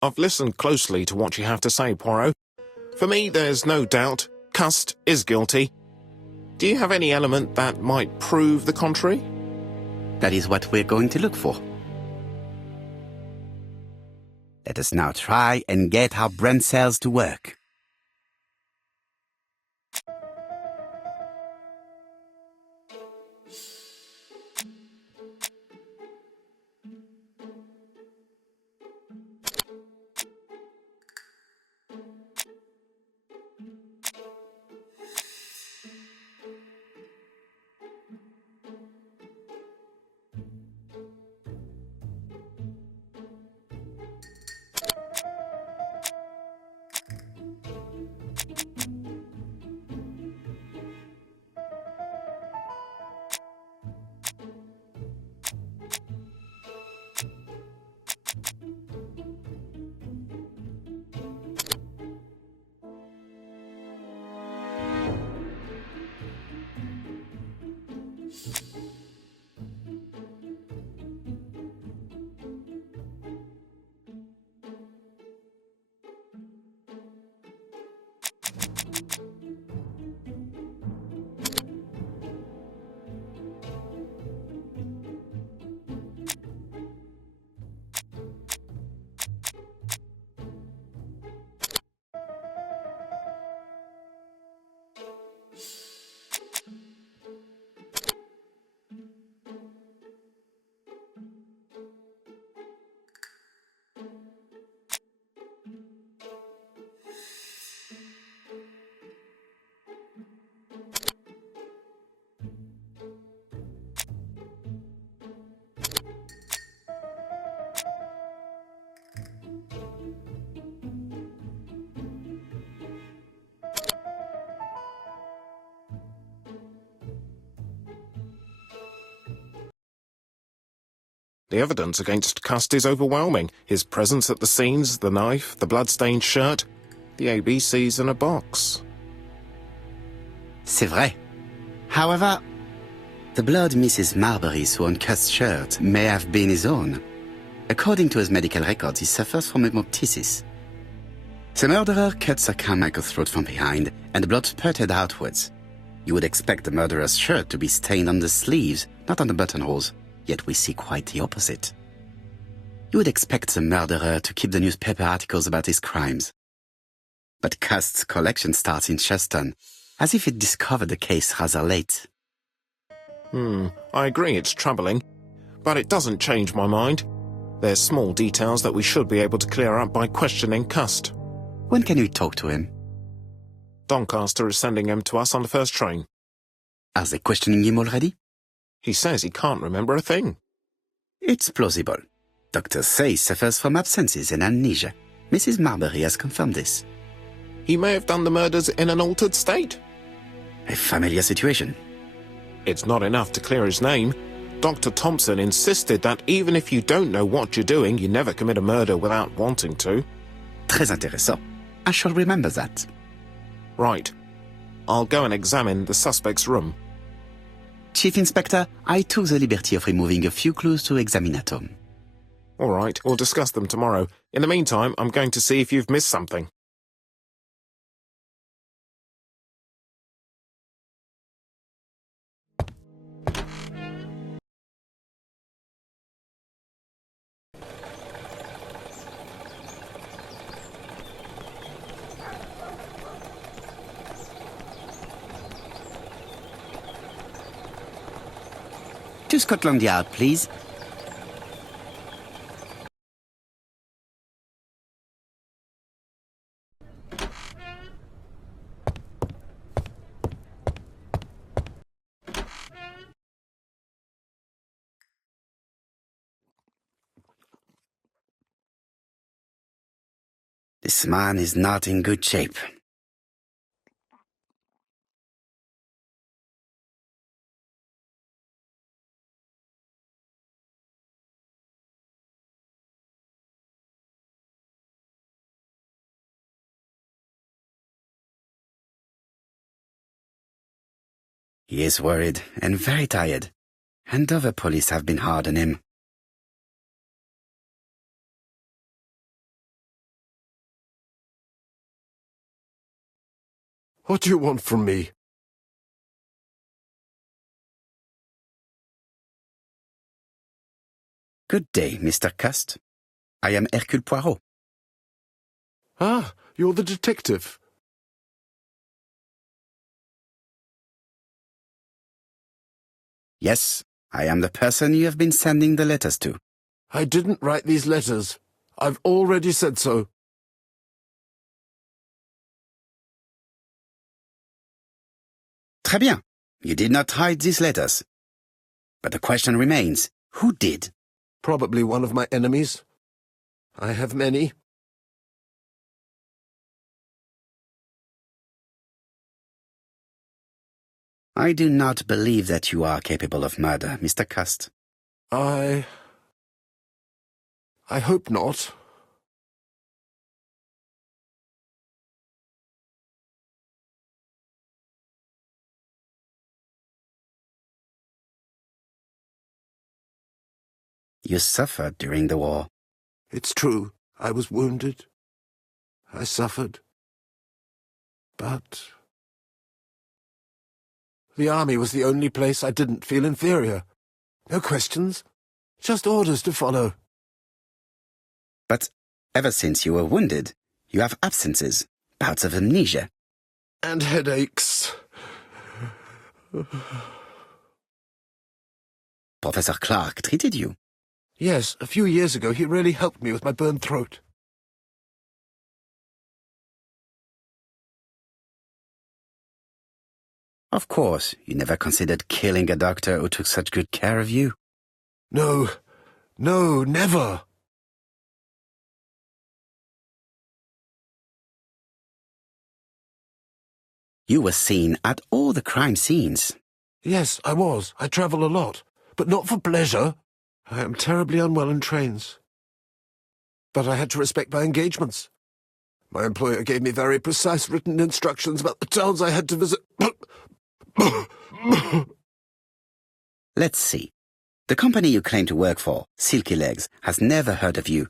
I've listened closely to what you have to say, Poirot. For me, there's no doubt Cust is guilty. Do you have any element that might prove the contrary? That is what we're going to look for. Let us now try and get our brain cells to work. The evidence against Cust is overwhelming. His presence at the scenes, the knife, the blood-stained shirt, the ABCs in a box. C'est vrai. However, the blood Mrs. Marbury saw on Cust's shirt may have been his own. According to his medical records, he suffers from hemoptysis. The murderer cut Sir Carmichael's throat from behind, and the blood spurted outwards. You would expect the murderer's shirt to be stained on the sleeves, not on the buttonholes. Yet we see quite the opposite. You would expect the murderer to keep the newspaper articles about his crimes. But Cust's collection starts in Cheston, as if it discovered the case rather late. I agree it's troubling, but it doesn't change my mind. There's small details that we should be able to clear up by questioning Cust. When can we talk to him? Doncaster is sending him to us on the first train. Are they questioning him already? He says he can't remember a thing. It's plausible. Doctors say he suffers from absences and amnesia. Mrs. Marbury has confirmed this. He may have done the murders in an altered state. A familiar situation. It's not enough to clear his name. Dr. Thompson insisted that even if you don't know what you're doing, you never commit a murder without wanting to. Très intéressant. I shall remember that. Right. I'll go and examine the suspect's room. Chief Inspector, I took the liberty of removing a few clues to examinatum. All right, we'll discuss them tomorrow. In the meantime, I'm going to see if you've missed something. To Scotland Yard, please. This man is not in good shape. He is worried and very tired, and other police have been hard on him. What do you want from me? Good day, Mr. Cust. I am Hercule Poirot. Ah, you're the detective. Yes, I am the person you have been sending the letters to. I didn't write these letters. I've already said so. Très bien. You did not hide these letters. But the question remains, who did? Probably one of my enemies. I have many. I do not believe that you are capable of murder, Mr. Cust. I hope not. You suffered during the war. It's true. I was wounded. I suffered. But the army was the only place I didn't feel inferior. No questions. Just orders to follow. But ever since you were wounded, you have absences, bouts of amnesia. And headaches. Professor Clark treated you. Yes, a few years ago he really helped me with my burned throat. Of course, you never considered killing a doctor who took such good care of you. No, never. You were seen at all the crime scenes. Yes, I was. I travel a lot, but not for pleasure. I am terribly unwell in trains. But I had to respect my engagements. My employer gave me very precise written instructions about the towns I had to visit. Let's see. The company you claim to work for, Silky Legs, has never heard of you.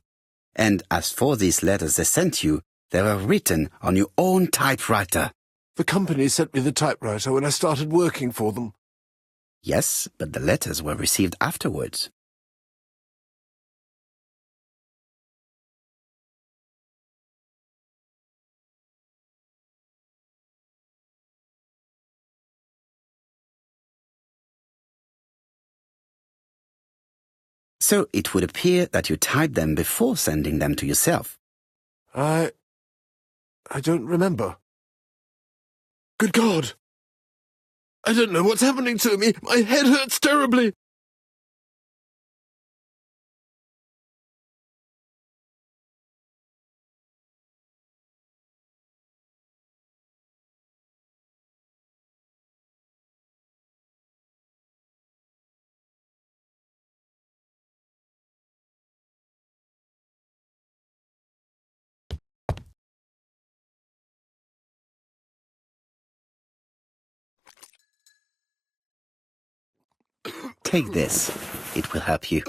And as for these letters they sent you, they were written on your own typewriter. The company sent me the typewriter when I started working for them. Yes, but the letters were received afterwards. So it would appear that you typed them before sending them to yourself. I don't remember. Good God! I don't know what's happening to me. My head hurts terribly. Take this. It will help you.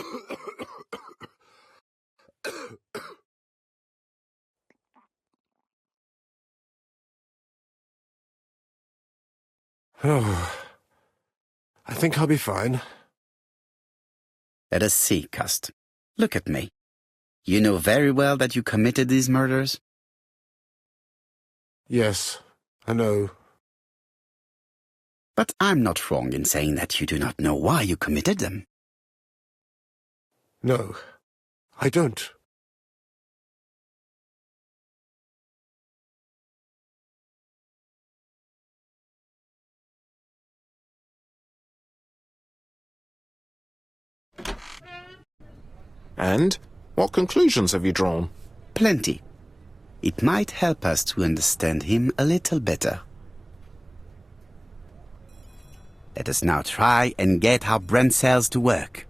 Oh, I think I'll be fine. Let us see, Cust. Look at me. You know very well that you committed these murders? Yes, I know. But I'm not wrong in saying that you do not know why you committed them. No, I don't. And what conclusions have you drawn? Plenty. It might help us to understand him a little better. Let us now try and get our brain cells to work.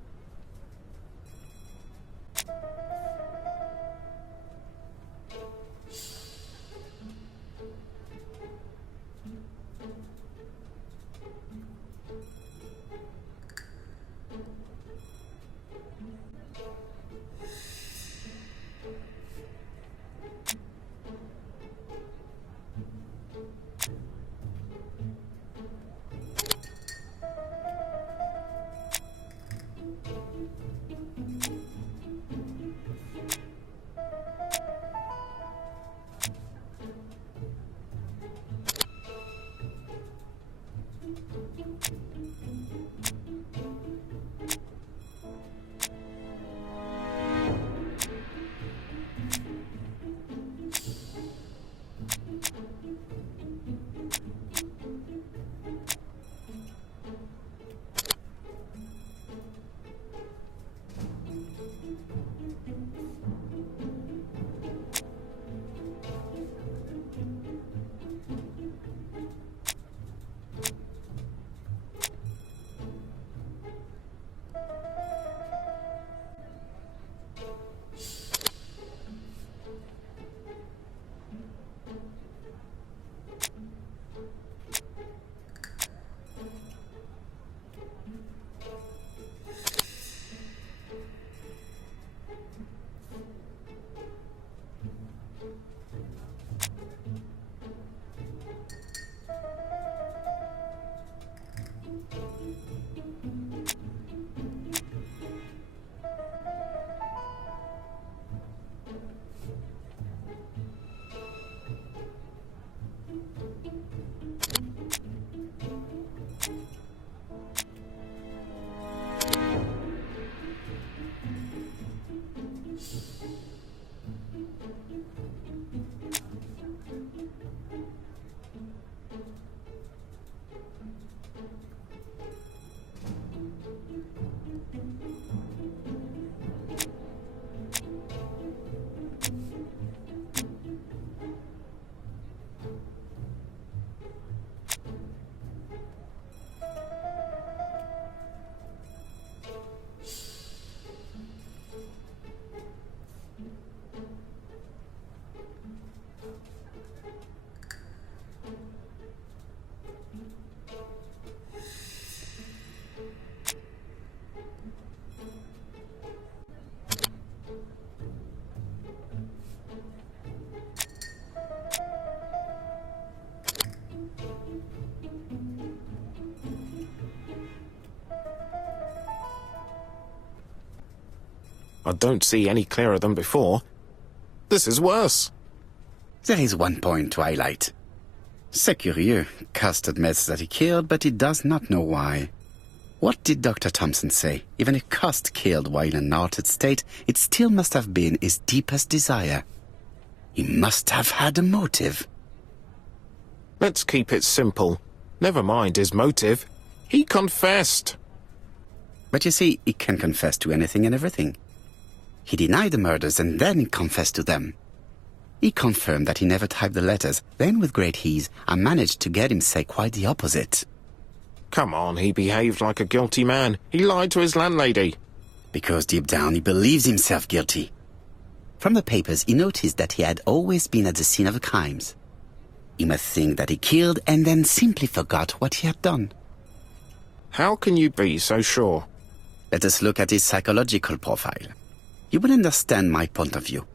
I don't see any clearer than before. This is worse. There is one point to highlight. C'est curieux. Cust admits that he killed, but he does not know why. What did Dr. Thompson say? Even if Cust killed while in an altered state, it still must have been his deepest desire. He must have had a motive. Let's keep it simple. Never mind his motive. He confessed. But you see, he can confess to anything and everything. He denied the murders and then confessed to them. He confirmed that he never typed the letters. Then, with great ease, I managed to get him say quite the opposite. Come on, he behaved like a guilty man. He lied to his landlady. Because deep down he believes himself guilty. From the papers, he noticed that he had always been at the scene of the crimes. He must think that he killed and then simply forgot what he had done. How can you be so sure? Let us look at his psychological profile. You will understand my point of view.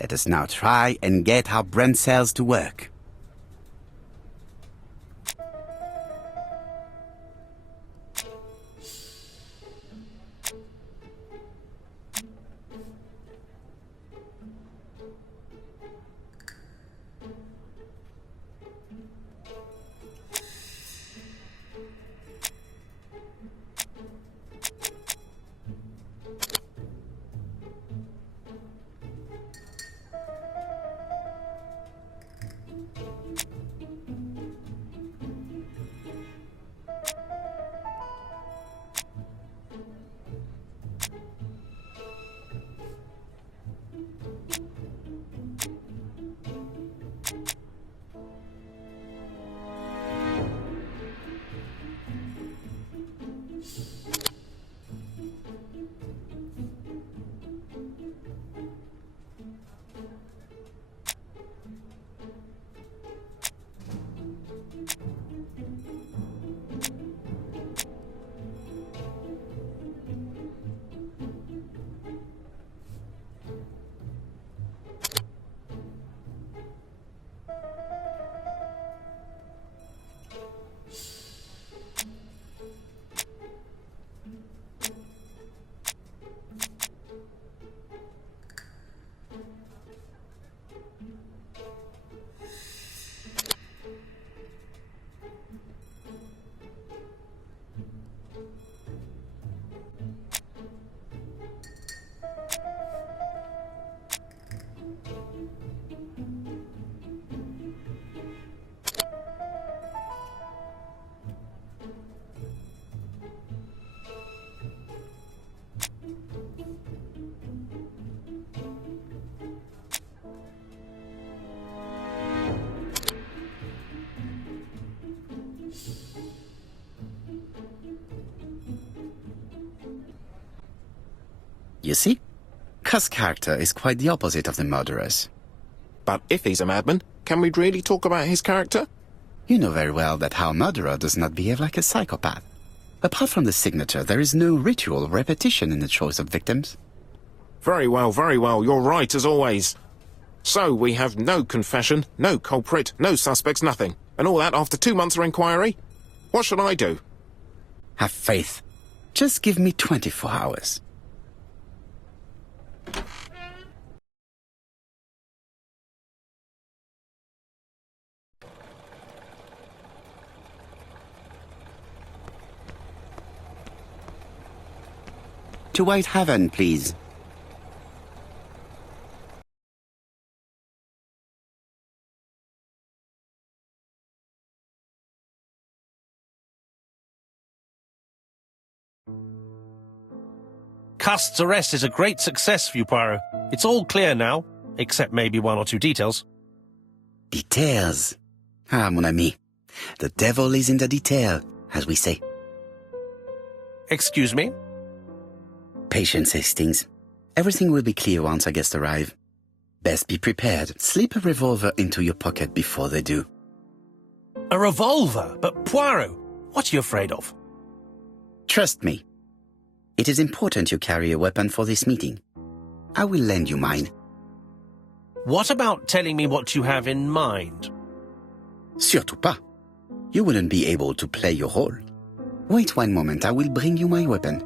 Let us now try and get our brain cells to work. You see? Cust's character is quite the opposite of the murderer's. But if he's a madman, can we really talk about his character? You know very well that our murderer does not behave like a psychopath. Apart from the signature, there is no ritual or repetition in the choice of victims. Very well, you're right as always. So we have no confession, no culprit, no suspects, nothing. And all that after 2 months of inquiry? What should I do? Have faith. Just give me 24 hours. To Whitehaven, please. Cust's arrest is a great success for you, Poirot. It's all clear now, except maybe 1 or 2 details. Details. Ah, mon ami. The devil is in the detail, as we say. Excuse me? Patience, Hastings. Everything will be clear once our guests arrive. Best be prepared. Slip a revolver into your pocket before they do. A revolver? But Poirot, what are you afraid of? Trust me. It is important you carry a weapon for this meeting. I will lend you mine. What about telling me what you have in mind? Surtout pas. You wouldn't be able to play your role. Wait 1 moment, I will bring you my weapon.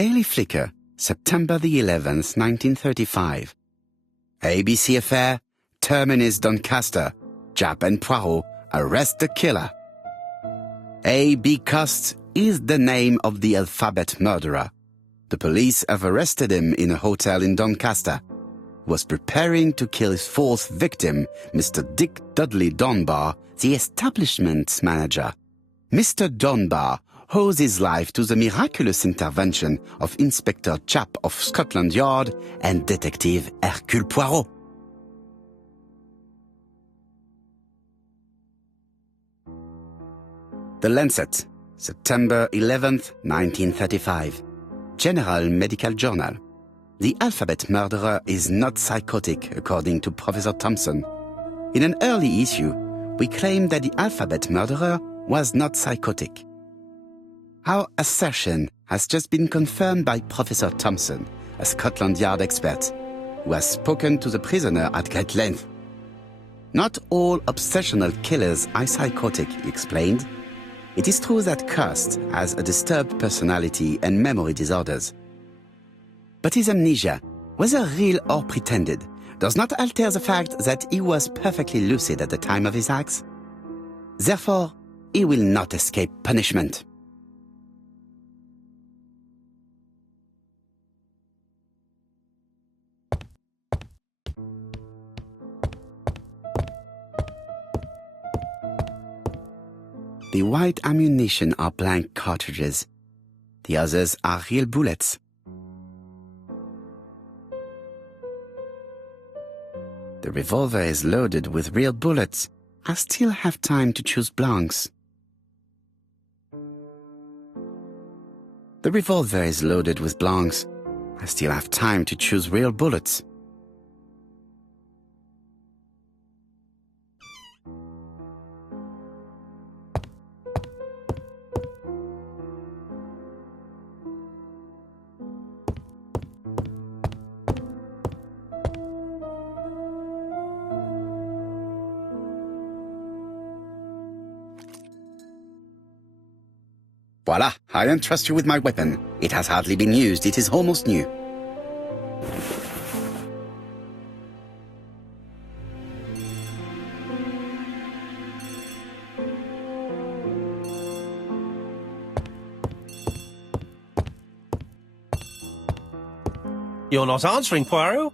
Daily Flicker, September the 11th, 1935. ABC Affair, Terminus Doncaster, Japp and Poirot arrest the killer. A.B. Cost is the name of the alphabet murderer. The police have arrested him in a hotel in Doncaster. He was preparing to kill his fourth victim, Mr. Dick Dudley Dunbar, the establishment manager. Mr. Dunbar owes his life to the miraculous intervention of Inspector Japp of Scotland Yard and Detective Hercule Poirot. The Lancet, September 11th, 1935. General Medical Journal. The alphabet murderer is not psychotic, according to Professor Thompson. In an early issue, we claimed that the alphabet murderer was not psychotic. Our assertion has just been confirmed by Professor Thompson, a Scotland Yard expert, who has spoken to the prisoner at great length. Not all obsessional killers are psychotic, he explained. It is true that Cost has a disturbed personality and memory disorders. But his amnesia, whether real or pretended, does not alter the fact that he was perfectly lucid at the time of his acts. Therefore, he will not escape punishment. The white ammunition are blank cartridges. The others are real bullets. The revolver is loaded with real bullets. I still have time to choose blanks. The revolver is loaded with blanks. I still have time to choose real bullets. Voila, I entrust you with my weapon. It has hardly been used, it is almost new. You're not answering, Poirot.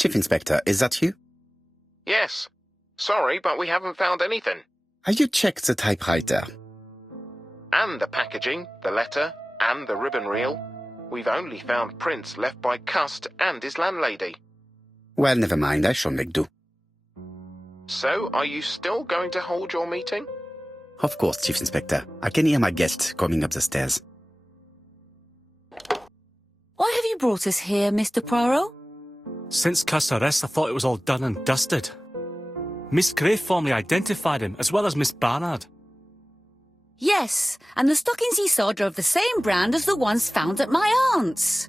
Chief Inspector, is that you? Yes. Sorry, but we haven't found anything. Have you checked the typewriter? And the packaging, the letter, and the ribbon reel. We've only found prints left by Cust and his landlady. Well, never mind, I shall make do. So, are you still going to hold your meeting? Of course, Chief Inspector. I can hear my guest coming up the stairs. Why have you brought us here, Mr. Poirot? Since Cust's arrest, I thought it was all done and dusted. Miss Gray formally identified him, as well as Miss Barnard. Yes, and the stockings he saw drove the same brand as the ones found at my aunt's.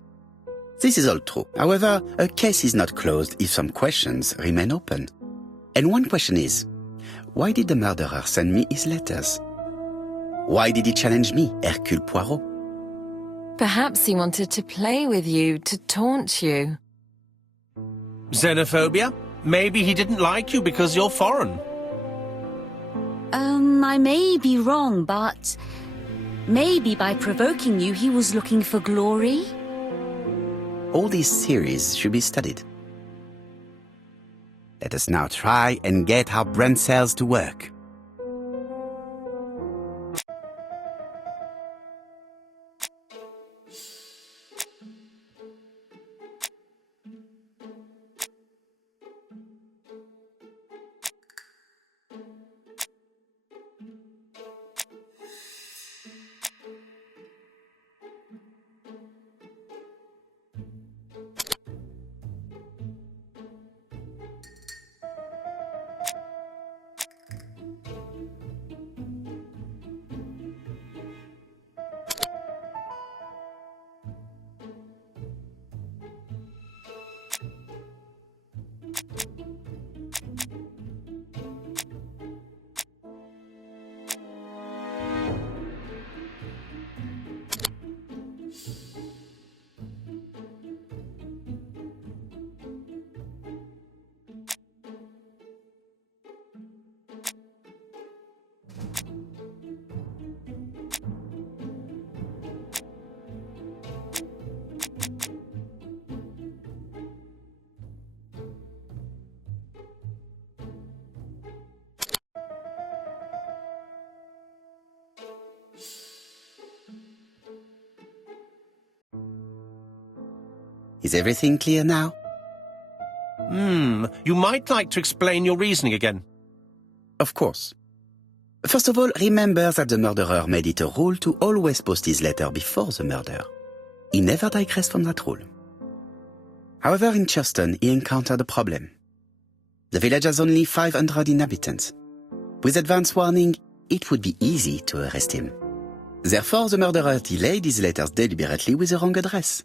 This is all true. However, a case is not closed if some questions remain open. And one question is, why did the murderer send me his letters? Why did he challenge me, Hercule Poirot? Perhaps he wanted to play with you, to taunt you. Xenophobia? Maybe he didn't like you because you're foreign. I may be wrong, but maybe by provoking you he was looking for glory? All these theories should be studied. Let us now try and get our brain cells to work. Is everything clear now? You might like to explain your reasoning again. Of course. First of all, remember that the murderer made it a rule to always post his letter before the murder. He never digressed from that rule. However, in Churston, he encountered a problem. The village has only 500 inhabitants. With advance warning, it would be easy to arrest him. Therefore, the murderer delayed his letters deliberately with the wrong address.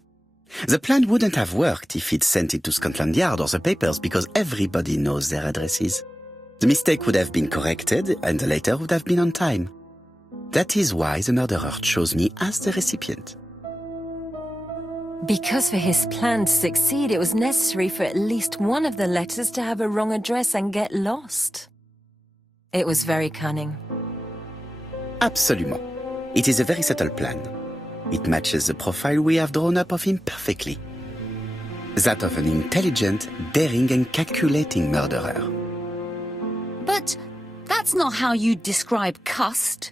The plan wouldn't have worked if he'd sent it to Scotland Yard or the papers because everybody knows their addresses. The mistake would have been corrected and the letter would have been on time. That is why the murderer chose me as the recipient. Because for his plan to succeed, it was necessary for at least one of the letters to have a wrong address and get lost. It was very cunning. Absolument. It is a very subtle plan. It matches the profile we have drawn up of him perfectly. That of an intelligent, daring and calculating murderer. But that's not how you describe Cust.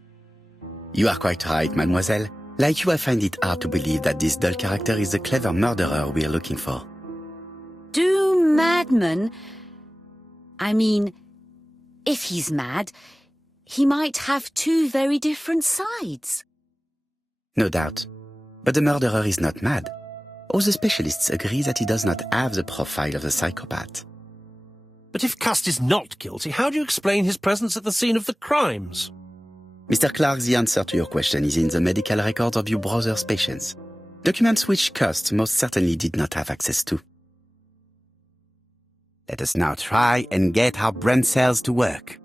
You are quite right, mademoiselle. Like you, I find it hard to believe that this dull character is the clever murderer we are looking for. Do madmen... I mean, if he's mad, he might have two very different sides. No doubt. But the murderer is not mad. All the specialists agree that he does not have the profile of the psychopath. But if Cust is not guilty, how do you explain his presence at the scene of the crimes? Mr. Clark, the answer to your question is in the medical records of your brother's patients. Documents which Cust most certainly did not have access to. Let us now try and get our brain cells to work.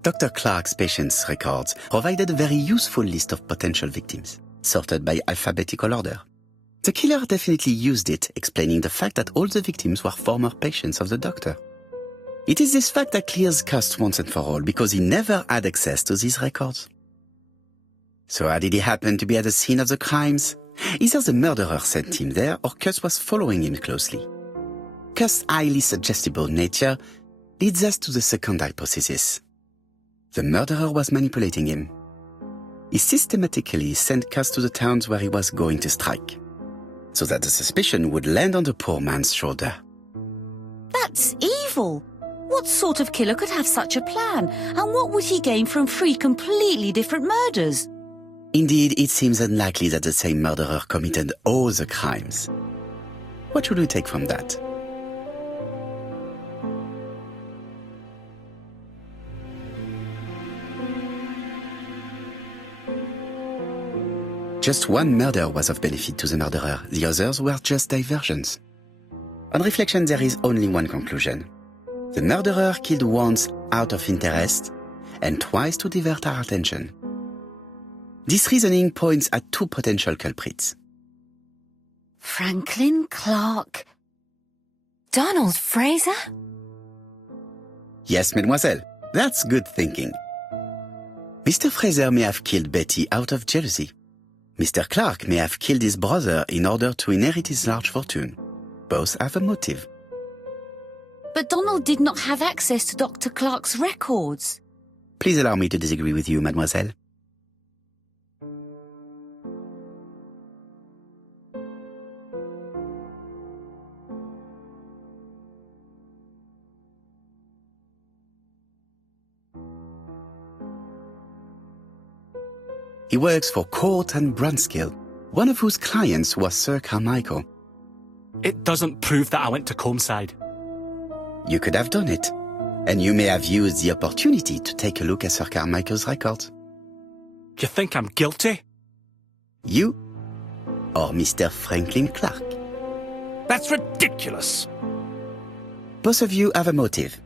Dr. Clark's patients' records provided a very useful list of potential victims, sorted by alphabetical order. The killer definitely used it, explaining the fact that all the victims were former patients of the doctor. It is this fact that clears Cust once and for all, because he never had access to these records. So how did he happen to be at the scene of the crimes? Either the murderer sent him there, or Cust was following him closely. Cust's highly suggestible nature leads us to the second hypothesis. The murderer was manipulating him. He systematically sent Cust to the towns where he was going to strike, so that the suspicion would land on the poor man's shoulder. That's evil. What sort of killer could have such a plan? And what would he gain from 3 completely different murders? Indeed, it seems unlikely that the same murderer committed all the crimes. What should we take from that? Just one murder was of benefit to the murderer, the others were just diversions. On reflection, there is only one conclusion. The murderer killed once out of interest, and twice to divert our attention. This reasoning points at 2 potential culprits. Franklin Clark. Donald Fraser? Yes, mademoiselle, that's good thinking. Mr. Fraser may have killed Betty out of jealousy. Mr. Clark may have killed his brother in order to inherit his large fortune. Both have a motive. But Donald did not have access to Dr. Clark's records. Please allow me to disagree with you, mademoiselle. He works for Court and Brunskill, one of whose clients was Sir Carmichael. It doesn't prove that I went to Comeside. You could have done it, and you may have used the opportunity to take a look at Sir Carmichael's records. Do you think I'm guilty? You or Mr. Franklin Clark? That's ridiculous. Both of you have a motive.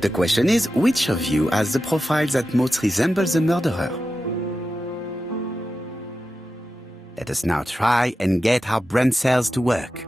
The question is, which of you has the profile that most resembles the murderer? Let us now try and get our brain cells to work.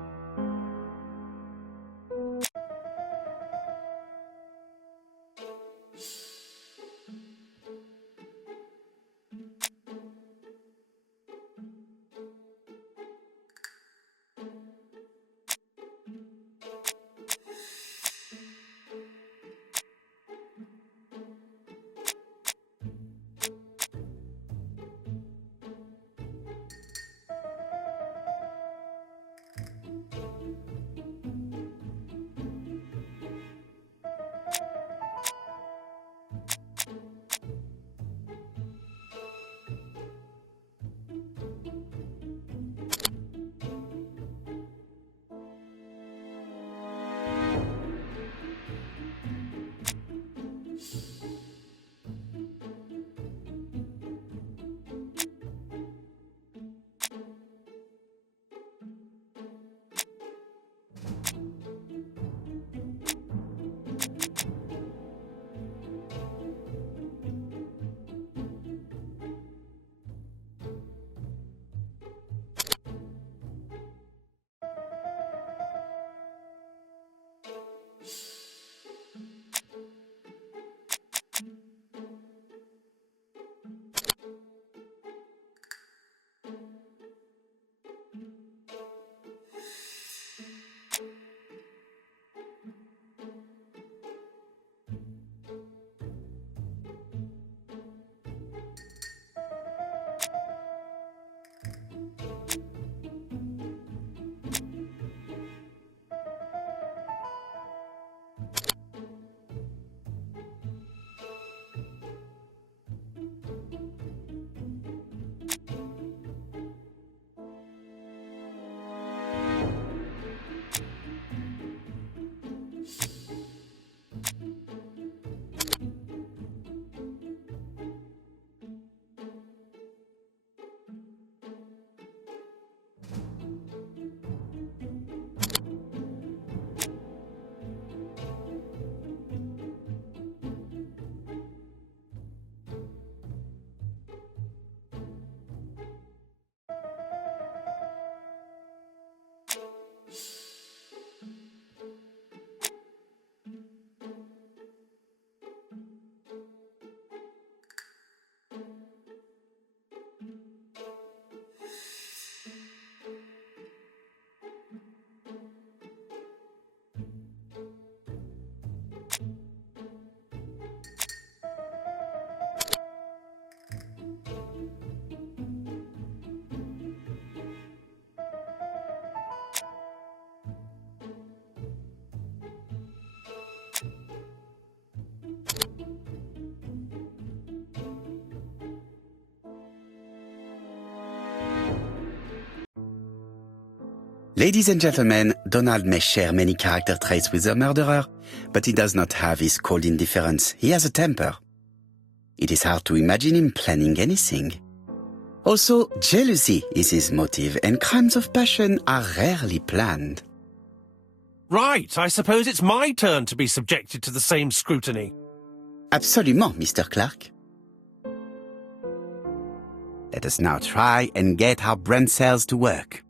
Ladies and gentlemen, Donald may share many character traits with the murderer, but he does not have his cold indifference. He has a temper. It is hard to imagine him planning anything. Also, jealousy is his motive, and crimes of passion are rarely planned. Right, I suppose it's my turn to be subjected to the same scrutiny. Absolument, Mr. Clark. Let us now try and get our brain cells to work.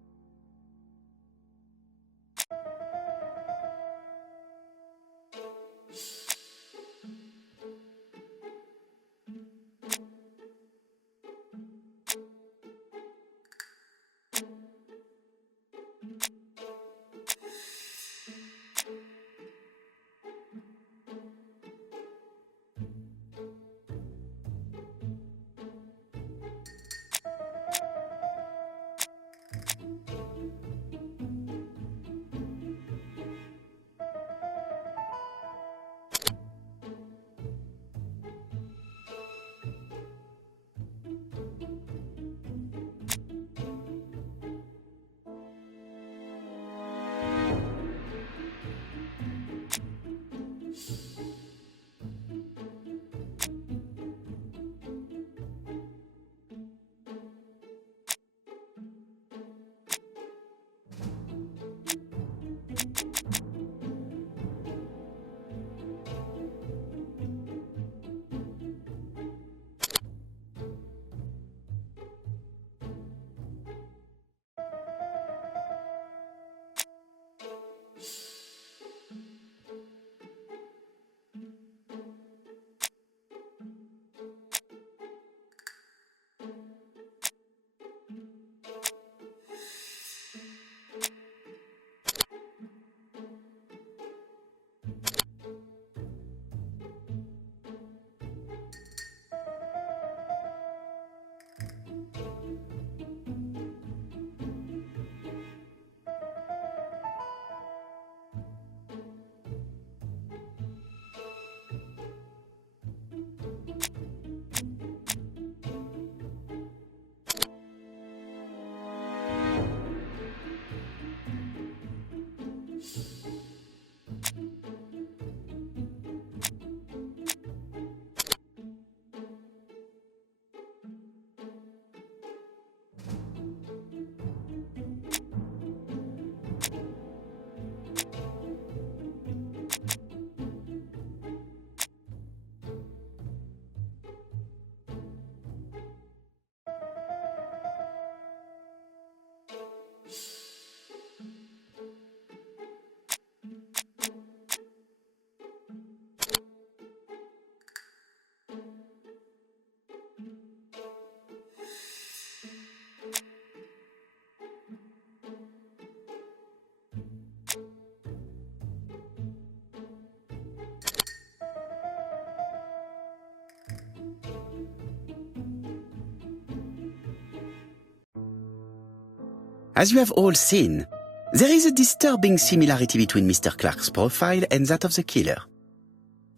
As you have all seen, there is a disturbing similarity between Mr. Clark's profile and that of the killer.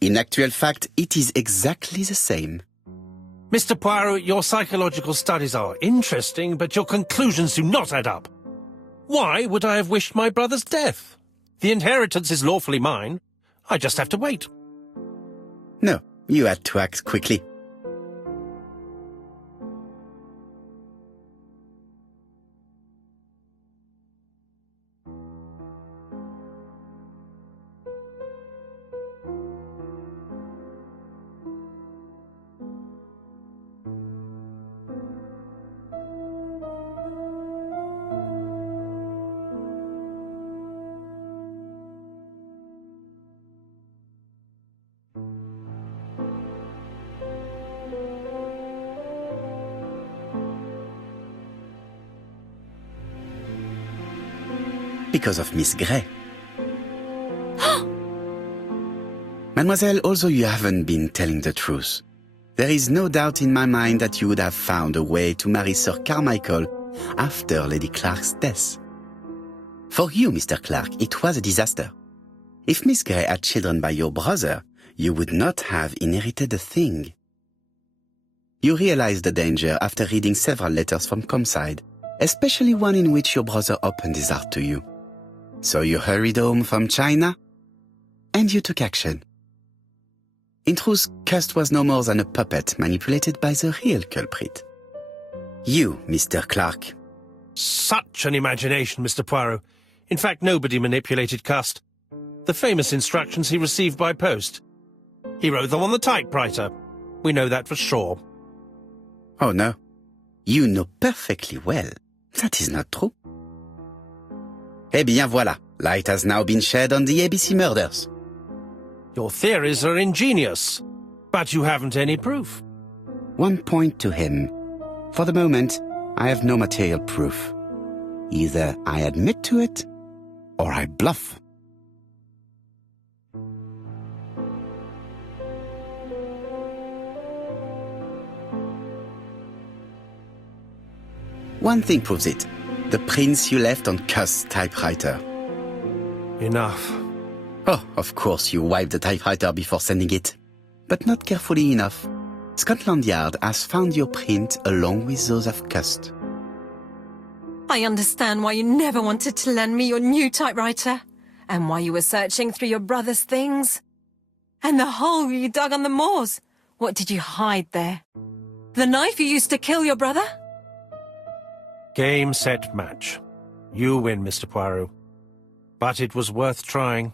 In actual fact, it is exactly the same. Mr. Poirot, your psychological studies are interesting, but your conclusions do not add up. Why would I have wished my brother's death? The inheritance is lawfully mine. I just have to wait. No, you had to act quickly. Because of Miss Grey. Mademoiselle, although you haven't been telling the truth, there is no doubt in my mind that you would have found a way to marry Sir Carmichael after Lady Clark's death. For you, Mr. Clark, it was a disaster. If Miss Grey had children by your brother, you would not have inherited a thing. You realized the danger after reading several letters from Comside, especially one in which your brother opened his heart to you. So you hurried home from China, and you took action. In truth, Cust was no more than a puppet manipulated by the real culprit. You, Mr. Clark. Such an imagination, Mr. Poirot. In fact, nobody manipulated Cust. The famous instructions he received by post. He wrote them on the typewriter. We know that for sure. Oh no. You know perfectly well that is not true. Eh bien voilà, light has now been shed on the ABC murders. Your theories are ingenious, but you haven't any proof. One point to him. For the moment, I have no material proof. Either I admit to it, or I bluff. One thing proves it. The prints you left on Cust's typewriter. Enough. Oh, of course you wiped the typewriter before sending it. But not carefully enough. Scotland Yard has found your print along with those of Cust. I understand why you never wanted to lend me your new typewriter, and why you were searching through your brother's things. And the hole you dug on the moors. What did you hide there? The knife you used to kill your brother? Game, set, match. You win, Mr. Poirot. But it was worth trying.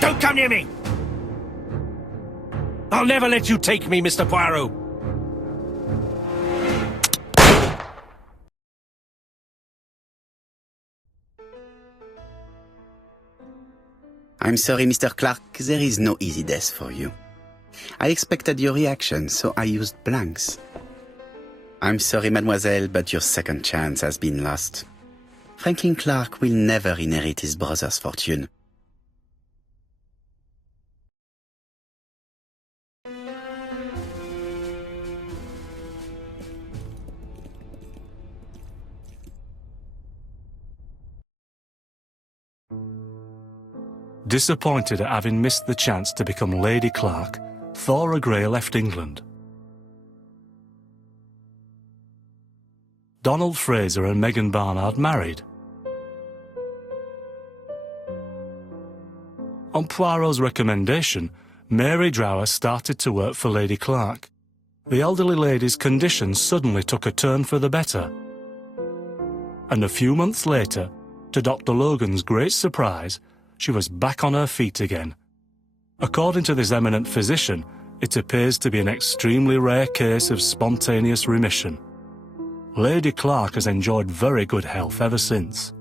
Don't come near me! I'll never let you take me, Mr. Poirot! I'm sorry, Mr. Clark, there is no easy death for you. I expected your reaction, so I used blanks. I'm sorry, mademoiselle, but your second chance has been lost. Franklin Clark will never inherit his brother's fortune. Disappointed at having missed the chance to become Lady Clark, Thora Grey left England. Donald Fraser and Megan Barnard married. On Poirot's recommendation, Mary Drower started to work for Lady Clark. The elderly lady's condition suddenly took a turn for the better. And a few months later, to Dr. Logan's great surprise, she was back on her feet again. According to this eminent physician, it appears to be an extremely rare case of spontaneous remission. Lady Clark has enjoyed very good health ever since.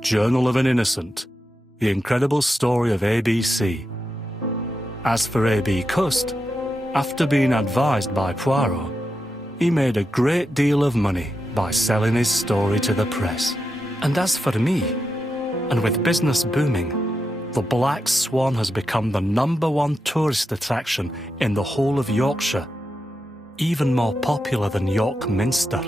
Journal of an Innocent, the incredible story of ABC. As for A.B. Cust, after being advised by Poirot, he made a great deal of money by selling his story to the press. And as for me, And with business booming, the Black Swan has become the #1 tourist attraction in the whole of Yorkshire, even more popular than York Minster.